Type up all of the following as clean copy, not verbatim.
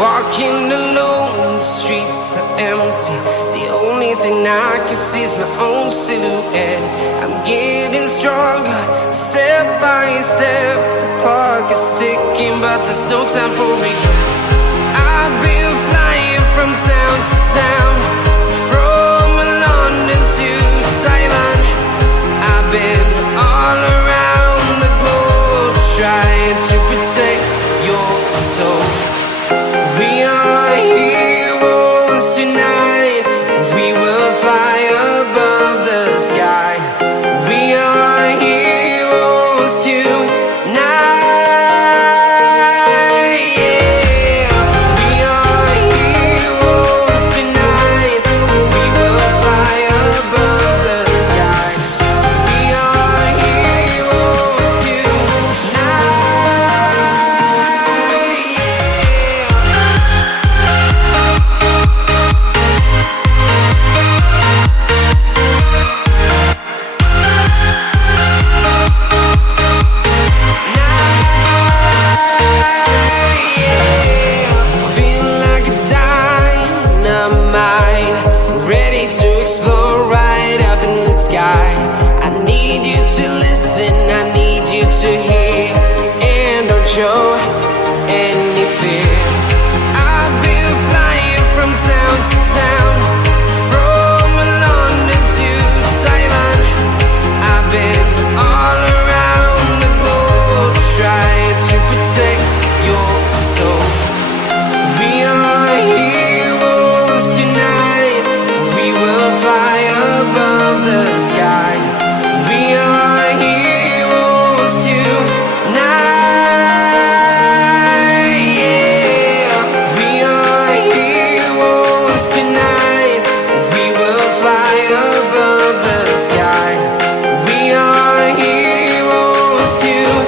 Walking alone, the streets are empty. The only thing I can see is my own silhouette. I'm getting stronger, step by step. The clock is ticking, but there's no time for regrets. I've been flying from town to town, from London to Taiwan. I've been all around the globe, trying to protect your soul. We are heroes tonight. We will fly above the sky. We are heroes tonight. Yeah. We are heroes tonight. We will fly above the sky. We are heroes tonight. I need you to listen, I need you to hear, and don't show any fear. I've been flying from town to town, from London to Taiwan. I've been all around the globe, trying to protect your soul. We are heroes tonight. We will fly above the sky. We are heroes tonight. Yeah. We are heroes tonight. We will fly above the sky. We are heroes tonight.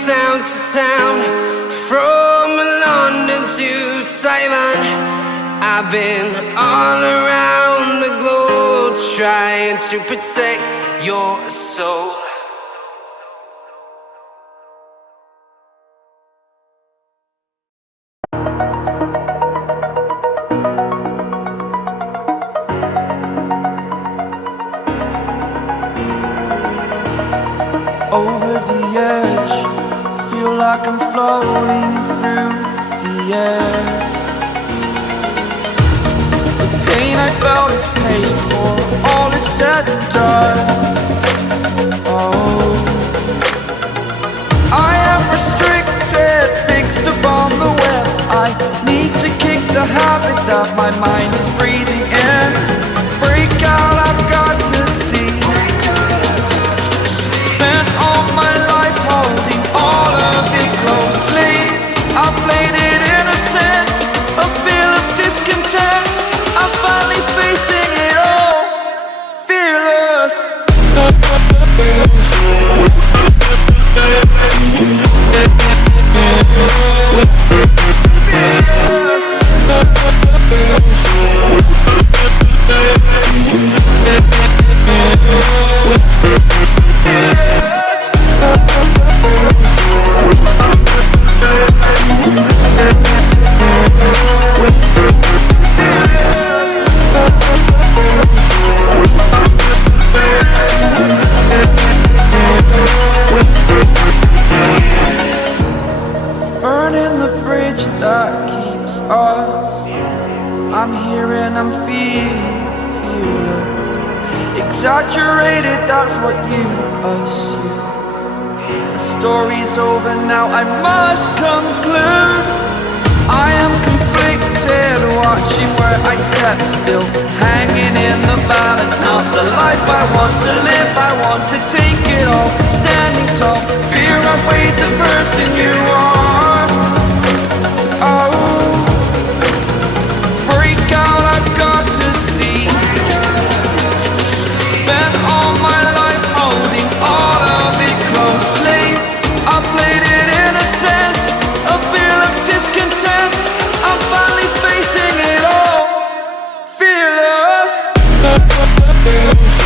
Town to town, from London to Taiwan. I've been all around the globe, trying to protect your soul. Over the edge, feel like I'm floating through the air. The pain I felt is paid for, all is said and done. Oh, I am restricted, fixed upon the web. I need to kick the habit that my mind is breathing in. Break out, I've got to see. Spent all my life holding all of it closely. I played it innocent, a feel of discontent. I'm finally facing it all, fearless. Burning the bridge that keeps us. I'm here and I'm feeling exaggerated, that's what you assume. story's over now, I must conclude. I am conflicted, watching where I step still, hanging in the balance. Not the life I want to live, I want to take it all. Standing tall, fear outweighed the person you are. Oh, break out, I've got to see. Spent all my life holding all of it closely. I played it innocent, a feel of discontent. I'm finally facing it all, fearless. Fearless.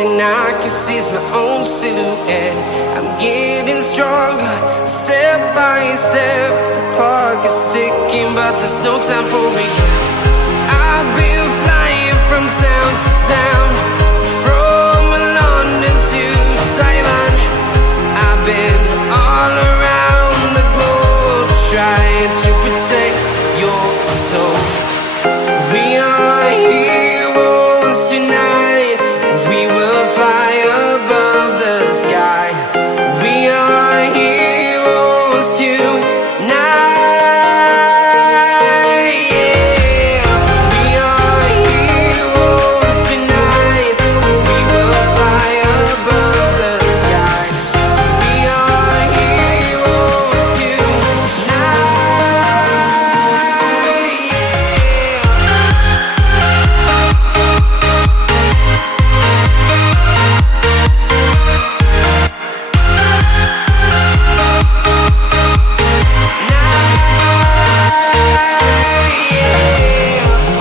thing I can see is my own silhouette. I'm getting stronger, step by step. The clock is ticking, but there's no time for regrets. I've been flying from town to town, from London to Taiwan. I've been all around the globe, trying to protect your soul. We are heroes tonight. We will fly above the sky. We are heroes tonight. Yeah. We are heroes tonight. We will fly above the sky. We are heroes tonight.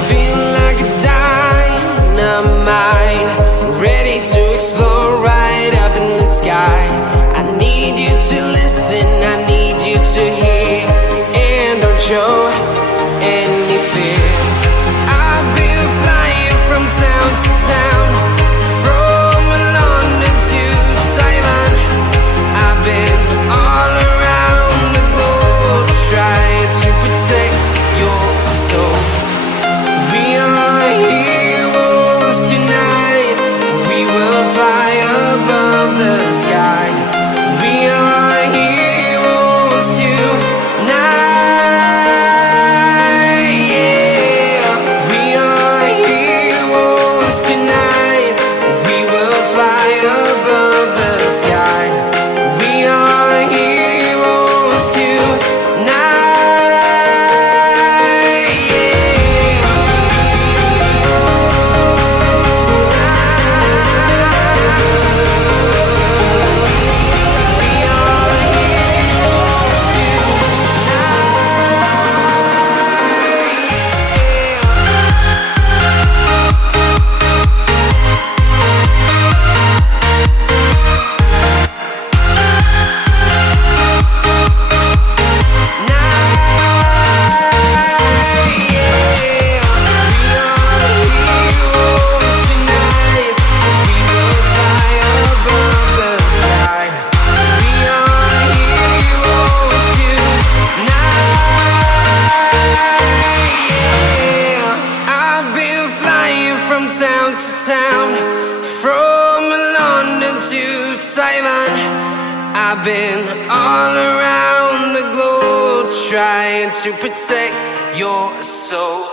Feel like a dynamite, ready to explode right up in the sky. I need you to listen, I need you to hear, and don't show any fear. I've been flying from town to town, from London to Taiwan. I've been all around the globe, trying to protect your soul. We are heroes tonight. We will fly above the sky. We are heroes tonight. Yeah. We are heroes tonight. We will fly above the sky. We are heroes tonight. Town to town, from London to Taiwan. I've been all around the globe, trying to protect your soul.